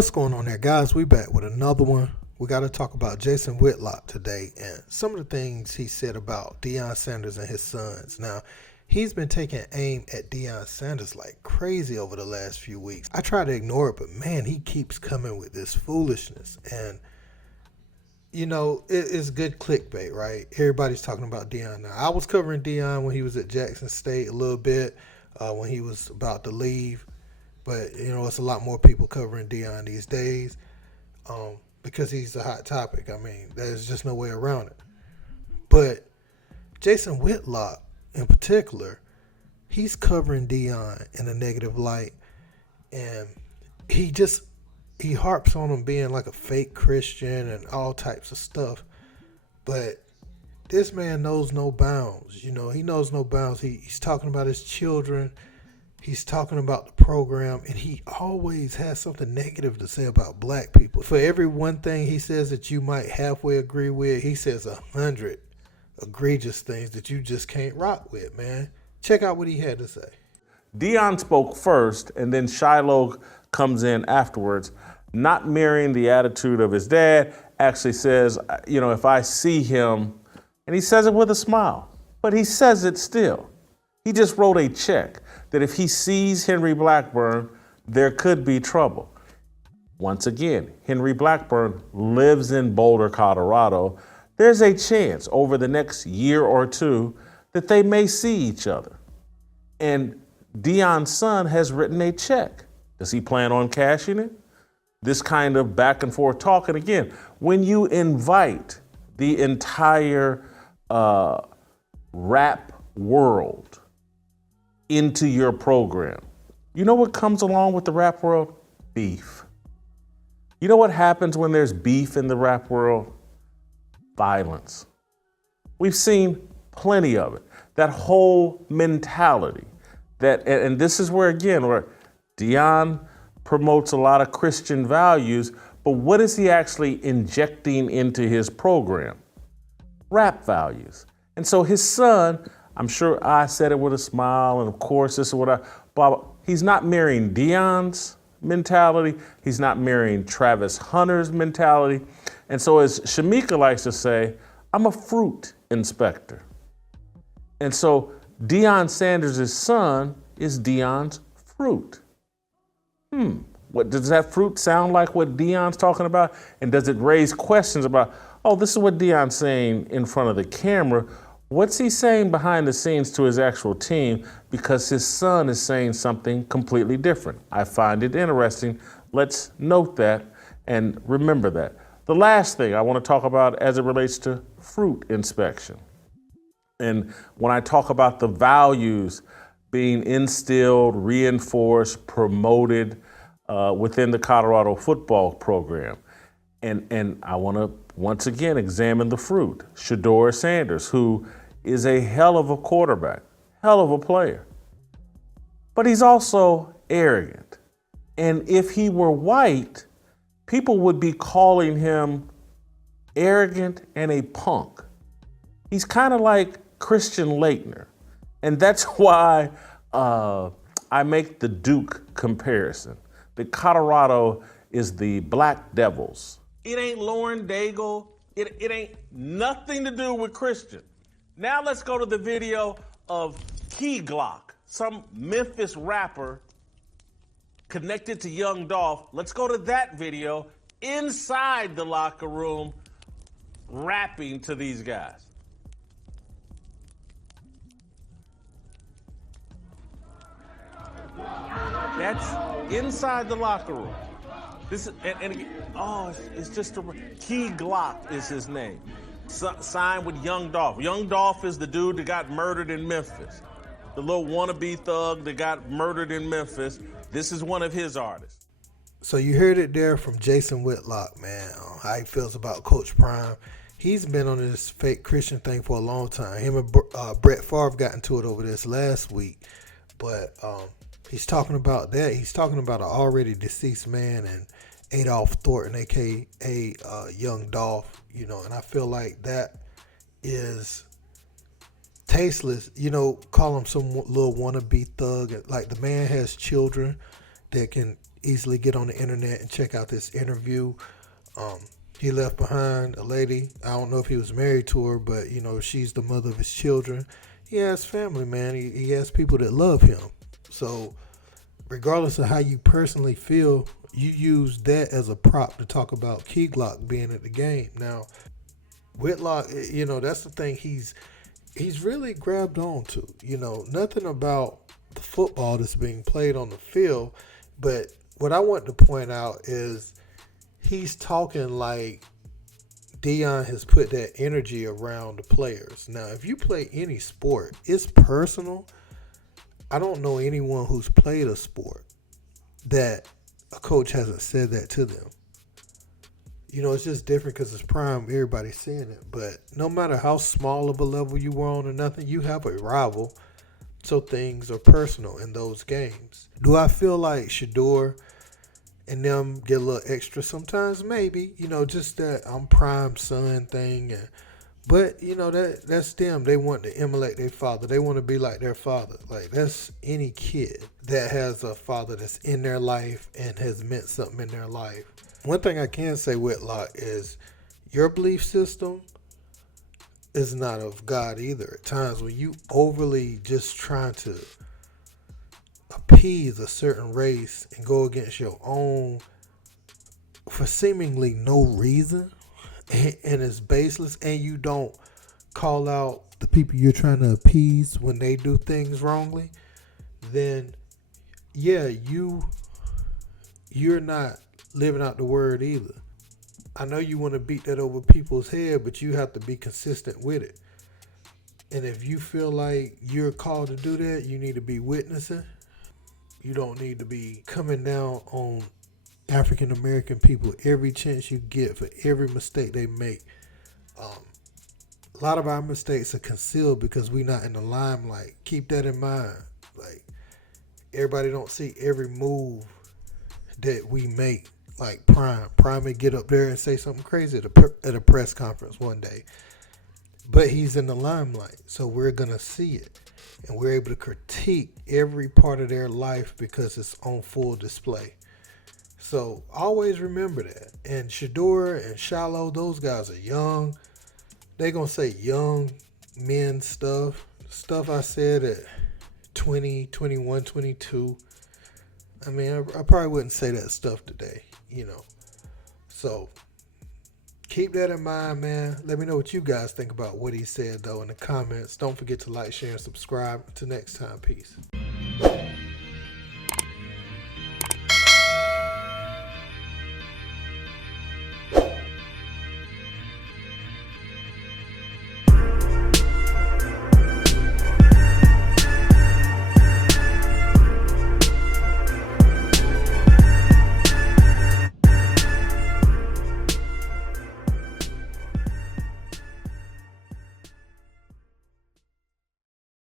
What's going on there, guys? We back with another one. We got to talk about Jason Whitlock today and some of the things he said about Deion Sanders and his sons. Now, he's been taking aim at Deion Sanders like crazy over the last few weeks. I try to ignore it, but man, he keeps coming with this foolishness. And, you know, it's good clickbait, right? Everybody's talking about Deion now. I was covering Deion when he was at Jackson State a little bit, when he was about to leave. But, you know, it's a lot more people covering Deion these days because he's a hot topic. I mean, there's just no way around it. But Jason Whitlock, in particular, he's covering Deion in a negative light. And he harps on him being like a fake Christian and all types of stuff. But this man knows no bounds. You know, he knows no bounds. He's talking about his children. He's talking about the program, and he always has something negative to say about black people. For every one thing he says that you might halfway agree with, he says 100 egregious things that you just can't rock with, man. Check out what he had to say. Deion spoke first, and then Shilo comes in afterwards, not mirroring the attitude of his dad, actually says, you know, if I see him, and he says it with a smile, but he says it still. He just wrote a check that if he sees Henry Blackburn, there could be trouble. Once again, Henry Blackburn lives in Boulder, Colorado. There's a chance over the next year or two that they may see each other. And Deion's son has written a check. Does he plan on cashing it? This kind of back and forth talk. And again, when you invite the entire rap world into your program, you know what comes along with the rap world? Beef. You know what happens when there's beef in the rap world? Violence. We've seen plenty of it. That whole mentality that, and this is where Deion promotes a lot of Christian values, but what is he actually injecting into his program? Rap values. And so his son, I'm sure I said it with a smile, and of course this is what he's not mirroring Deion's mentality. He's not mirroring Travis Hunter's mentality. And so as Shamika likes to say, I'm a fruit inspector. And so Deion Sanders' son is Deion's fruit. What does that fruit sound like what Deion's talking about? And does it raise questions about, oh, this is what Deion's saying in front of the camera. What's he saying behind the scenes to his actual team? Because his son is saying something completely different. I find it interesting. Let's note that and remember that. The last thing I want to talk about as it relates to fruit inspection. And when I talk about the values being instilled, reinforced, promoted within the Colorado football program. And I want to once again examine the fruit. Shedeur Sanders, who is a hell of a quarterback, hell of a player. But he's also arrogant. And if he were white, people would be calling him arrogant and a punk. He's kind of like Christian Laettner. And that's why I make the Duke comparison. That Colorado is the Black Devils. It ain't Lauren Daigle. It ain't nothing to do with Christian. Now let's go to the video of Glock, some Memphis rapper connected to young Dolph. Let's go to that video inside the locker room rapping to these guys. That's inside the locker room. This is, it's just Glock is his name. Signed with Young Dolph. Young Dolph is the dude that got murdered in Memphis. The little wannabe thug that got murdered in Memphis. This is one of his artists. So you heard it there from Jason Whitlock, man, how he feels about Coach Prime. He's been on this fake Christian thing for a long time. Him and Brett Favre got into it over this last week. But he's talking about that. He's talking about an already deceased man and Adolph Thornton, a.k.a. Young Dolph, you know, and I feel like that is tasteless, you know, call him some little wannabe thug. Like, the man has children that can, easily get on the internet and check out this interview. He left behind a lady. I don't know if he was married to her, but she's the mother of his children. He has family, man. He has people that love him. So regardless of how you personally feel, you use that as a prop to talk about Key Glock being at the game. Now, Whitlock, that's the thing he's really grabbed on to. Nothing about the football that's being played on the field, but what I want to point out is he's talking like Deion has put that energy around the players. Now, if you play any sport, it's personal. I don't know anyone who's played a sport that a coach hasn't said that to them. It's just different because it's prime. Everybody's seeing it. But no matter how small of a level you were on or nothing, you have a rival. So things are personal in those games. Do I feel like Shedeur and them get a little extra sometimes? Maybe. Just that I'm prime son thing. But, that's them. They want to emulate their father. They want to be like their father. Like, that's any kid that has a father that's in their life and has meant something in their life. One thing I can say, Whitlock, is your belief system is not of God either. At times when you overly just trying to appease a certain race and go against your own for seemingly no reason, and it's baseless, and you don't call out the people you're trying to appease when they do things wrongly, then yeah, you're not living out the word either. I know you want to beat that over people's head, but you have to be consistent with it. And if you feel like you're called to do that, you need to be witnessing. You don't need to be coming down on African American people every chance you get for every mistake they make. A lot of our mistakes are concealed because we're not in the limelight. Keep that in mind. Like, everybody don't see every move that we make. Like Prime may get up there and say something crazy at a press conference one day, but he's in the limelight, so we're gonna see it, and we're able to critique every part of their life because it's on full display. So always remember that. And Shedeur and Shilo, those guys are young. They gonna say young men stuff I said at 20, 21, 22. I mean, I probably wouldn't say that stuff today, So keep that in mind, man. Let me know what you guys think about what he said, though, in the comments. Don't forget to like, share, and subscribe. Until next time, peace.